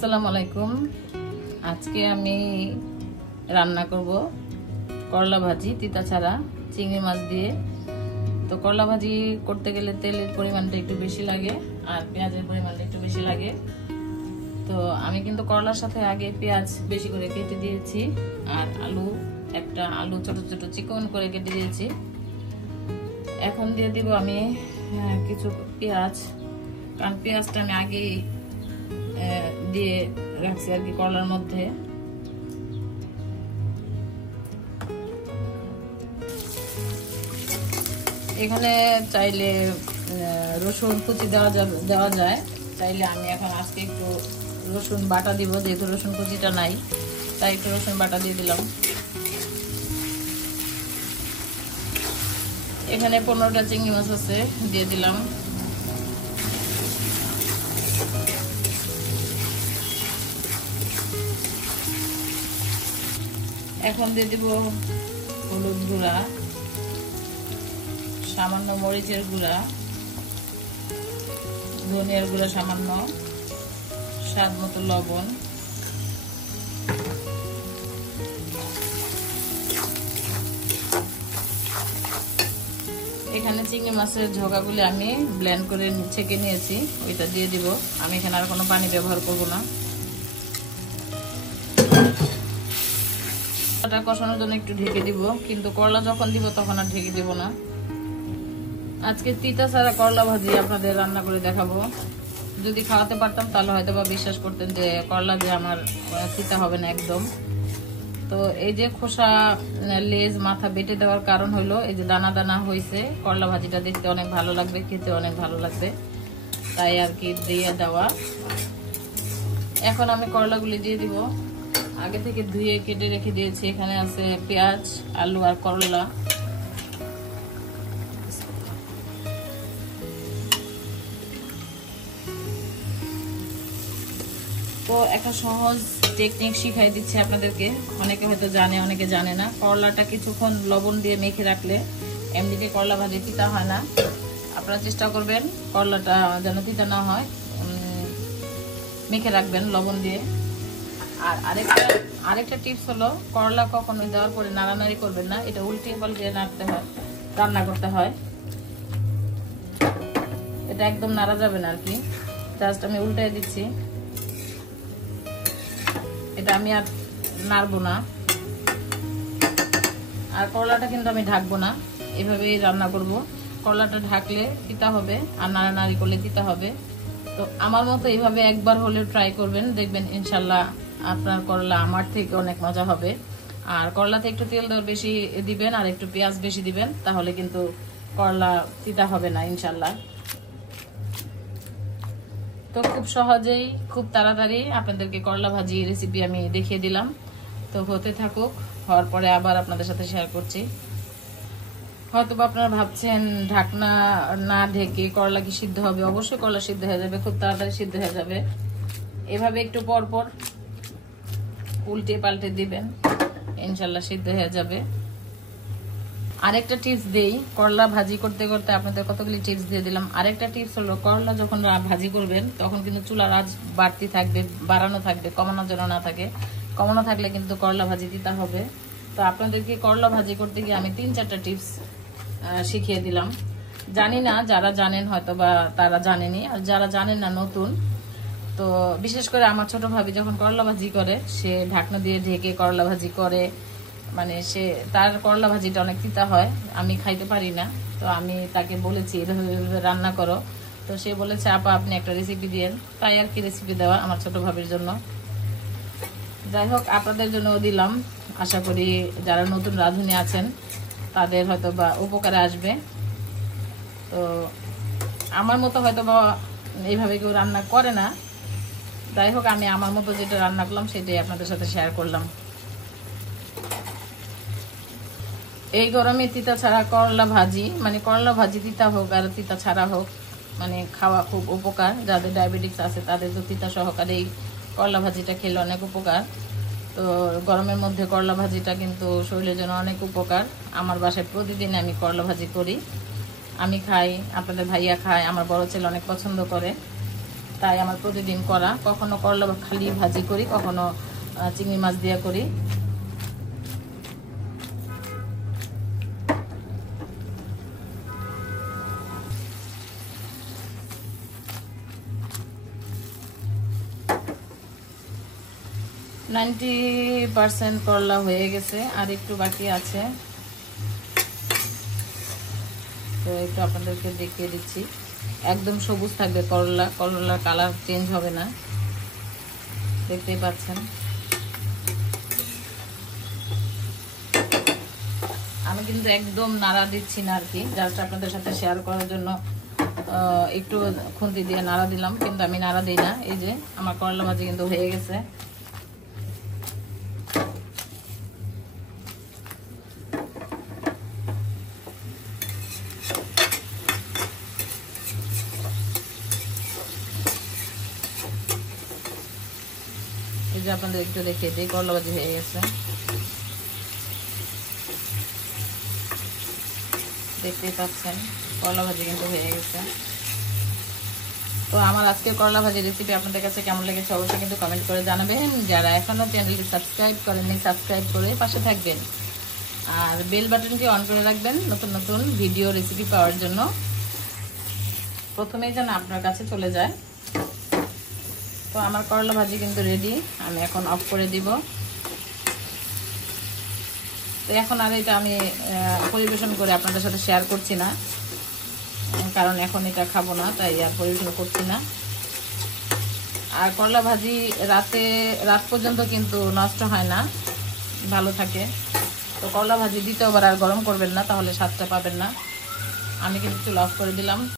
আসসালামু আলাইকুম। আজকে আমি রান্না করব করলা ভাজি তিতা ছাড়া চিংড়ি মাছ দিয়ে। তো করলা ভাজি করতে গেলে তেলের পরিমাণটা একটু বেশি লাগে আর পেঁয়াজের পরিমাণটা একটু বেশি লাগে। তো আমি কিন্তু করলার সাথে আগে পেঁয়াজ বেশি করে কেটে দিয়েছি আর একটা আলু ছোট ছোট চিকন করে কেটে দিয়েছি। এখন দিয়ে দিব আমি কিছু পেঁয়াজ, কারণ পেঁয়াজটা আমি আগে দিয়ে রাখছি আর কি করলার মধ্যে। এখানে চাইলে রসুন কুচি দেওয়া যায়, চাইলে আমি এখন আজকে একটু রসুন বাটা দিব, যেহেতু রসুন কুচিটা নাই তাই একটু রসুন বাটা দিয়ে দিলাম। এখানে 15টা চিংড়ি মাছ আছে, দিয়ে দিলাম। এখন দিয়ে দিব হলুদ গুঁড়া, সামান্য মরিচের গুঁড়া, ধনিয়ার গুঁড়া সামান্য, স্বাদ মতো লবণ। এখানে চিংড়ি মাছের ঝোগাগুলি আমি ব্লেন্ড করে ছেঁকে নিয়েছি, ওইটা দিয়ে দিব। আমি এখানে আর কোনো পানি ব্যবহার করব না। কষানোর জন্য একটু ঢেকে দিব, কিন্তু করলা যখন দিব তখন আর ঢেকে দিব না। আজকে তিতা ছাড়া করলা ভাজি আপনাদের রান্না করে দেখাবো। যদি খাওয়াতে পারতাম তাহলে হয়তো বা বিশ্বাস করতেন যে করলা যে আমার তিতা হবে না একদম। তো এই যে খোসা লেজ মাথা বেটে দেওয়ার কারণ হলো এই যে দানা দানা হয়েছে, করলা ভাজিটা দেখতে অনেক ভালো লাগবে, খেতে অনেক ভালো লাগবে, তাই আর কি দিয়ে দেওয়া। এখন আমি করলাগুলি দিয়ে দিব। আগে থেকে ধুয়ে কেটে রেখে দিয়েছি। এখানে আছে পেঁয়াজ, আলু আর করলা। তো একটা সহজ টেকনিক শিখাই দিচ্ছি আপনাদেরকে। অনেকে হয়তো জানে, অনেকে জানে না। করলাটা কিছুক্ষণ লবণ দিয়ে মেখে রাখলে এমনিতে করলা ভাজি তিতা হয় না। আপনারা চেষ্টা করবেন করলাটা যেন তিতা না হয়, মেখে রাখবেন লবণ দিয়ে। আর আরেকটা টিপস হলো, করলা কখনো দেওয়ার পরে নাড়ানাড়ি করবেন না, এটা উল্টে পাল্টে নাড়তে হয়, রান্না করতে হয়। এটা একদম নাড়া যাবে না আর কি। জাস্ট আমি উল্টে দিচ্ছি, এটা আমি আর নাড়বো না। আর করলাটা কিন্তু আমি ঢাকবো না, এভাবেই রান্না করব। করলাটা ঢাকলে তিতা হবে আর নাড়ানাড়ি করলে তিতা হবে। তো আমার মতো এইভাবে একবার হলেও ট্রাই করবেন, দেখবেন ইনশাল্লাহ আপনার করলা আমার থেকে অনেক মজা হবে। আর করলাতে একটু তেল দেওয়ার বেশি দিবেন আর একটু পেঁয়াজ বেশি দিবেন, তাহলে কিন্তু করলা তিতা হবে না ইনশাল্লাহ। তো খুব সহজেই খুব তাড়াতাড়ি আপনাদেরকে করলা ভাজি রেসিপি আমি দেখিয়ে দিলাম। তো হতে থাকুক, হওয়ার পরে আবার আপনাদের সাথে শেয়ার করছি। হয়তো আপনারা ভাবছেন ঢাকনা না ঢেকে করলা কি সিদ্ধ হবে? অবশ্যই করলা সিদ্ধ হয়ে যাবে, খুব তাড়াতাড়ি সিদ্ধ হয়ে যাবে। এভাবে একটু পর পর উল্টে পাল্টে দিবেন, ইনশাল্লাহ সিদ্ধ হয়ে যাবে। আরেকটা টিপস দেই, করলা ভাজি করতে করতে আপনাদের কতগুলি টিপস দিয়ে দিলাম। আরেকটা টিপস হলো, করলা যখন ভাজি করবেন তখন কিন্তু চুলার আঁচ বাড়তি থাকবে, বাড়ানো থাকবে, কমানো যেন না থাকে। কমানো থাকলে কিন্তু করলা ভাজি দিতে হবে। তো আপনাদেরকে করলা ভাজি করতে গিয়ে আমি 3-4টা টিপস শিখিয়ে দিলাম। জানি না, যারা জানেন হয়তো বা তারা জানেনি, আর যারা জানেন না নতুন। তো বিশেষ করে আমার ছোট ভাবি যখন করলা ভাজি করে, সে ঢাকনা দিয়ে ঢেকে করলা ভাজি করে, মানে তার করলা ভাজিটা অনেক তিতা হয়, আমি খাইতে পারি না। তো আমি তাকে বলেছি এভাবে রান্না করো, তো সে বলেছে আপা আপনি একটা রেসিপি দিয়েন, তাই আর কি রেসিপি দেওয়া আমার ছোট ভাবির জন্য। যাই হোক, আপনাদের জন্যও দিলাম। আশা করি যারা নতুন রাঁধুনি আছেন তাদের হয়তো বা উপকারে আসবে। তো আমার মতো হয়তো বা এইভাবে কেউ রান্না করে না, যাই হোক আমি আমার মতো যেটা রান্না করলাম সেটাই আপনাদের সাথে শেয়ার করলাম। এই গরমে তিতা ছাড়া করলা ভাজি, মানে করলা ভাজি তিতা হোক আর তিতা ছাড়া হোক, মানে খাওয়া খুব উপকার। যাদের ডায়াবেটিস আছে তাদের তো তিতা সহকারে এই করলা ভাজিটা খেলে অনেক উপকার। তো গরমের মধ্যে করলা ভাজিটা কিন্তু শরীরের জন্য অনেক উপকার। আমার বাসায় প্রতিদিন আমি করলা ভাজি করি, আমি খাই, আপনাদের ভাইয়া খায়, আমার বড় ছেলে অনেক পছন্দ করে। তাই আমার প্রতিদিন করা। কখনো করলা খালি ভাজি করি, কখনো চিংড়ি মাছ দিয়ে করি। নাইনটি 90% করলা হয়ে গেছে, আর একটু বাকি আছে। তো একটু আপনাদেরকে দেখিয়ে দিচ্ছি, একদম সবুজ থাকবে করলা, করলার কালার চেঞ্জ হবে না, দেখতেই পাচ্ছেন। আমি কিন্তু একদম নাড়া দিচ্ছি না আর কি, জাস্ট আপনাদের সাথে শেয়ার করার জন্য একটু খুন্তি দিয়ে নাড়া দিলাম, কিন্তু আমি নাড়া দিই না। এই যে আমার করলা ভাজি কিন্তু হয়ে গেছে। এই যে আপনাদের একটু দেখিয়ে দিই, করলা ভাজি হয়ে গেছে, দেখতেই পাচ্ছেন করলা ভাজি কিন্তু হয়ে গেছে। তো আমার আজকে করলা ভাজি রেসিপি আপনাদের কাছে কেমন লেগেছে অবশ্যই কিন্তু কমেন্ট করে জানাবেন। যারা এখনো চ্যানেলটি সাবস্ক্রাইব করেননি, সাবস্ক্রাইব করে পাশে থাকবেন, আর বেল বাটনটি অন করে রাখবেন নতুন নতুন ভিডিও রেসিপি পাওয়ার জন্য, প্রথমেই যেন আপনার কাছে চলে যায়। তো আমার করলা ভাজি কিন্তু রেডি, আমি এখন অফ করে দিব। তো এখন আর এটা আমি পরিবেশন করে আপনাদের সাথে শেয়ার করছি না, কারণ এখন এটা খাবো না, তাই আর পরিবেশন করছি না। আর করলা ভাজি রাত পর্যন্ত কিন্তু নষ্ট হয় না, ভালো থাকে। তো করলা ভাজি দ্বিতীয়বার আর গরম করবেন না, তাহলে স্বাদটা পাবেন না। আমি কিন্তু চুলা অফ করে দিলাম।